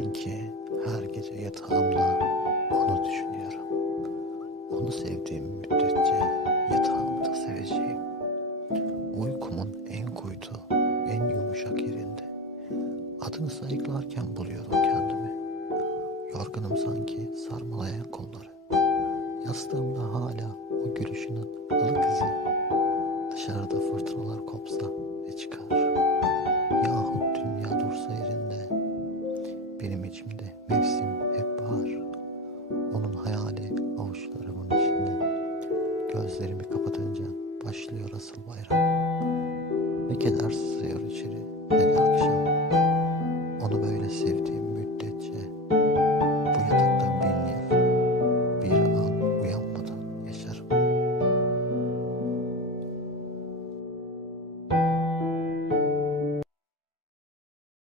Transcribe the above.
Sanki her gece yatağımda onu düşünüyorum. Onu sevdiğim müddetçe yatağımda seveceğim. Uykumun en kuytu, en yumuşak yerinde. Adını sayıklarken buluyorum kendimi. Yorgunum sanki sarmalayan kolları. Yastığımda hala o gülüşünün ılık izi. Dışarıda fırtınalar kopsa ne çıkar? Yahut dünya dursa yerinde. Benim içimde mevsim hep bahar. Onun hayali avuçlarımın içinde. Gözlerimi kapatınca başlıyor asıl bayram. Ne keder sızıyor içeri.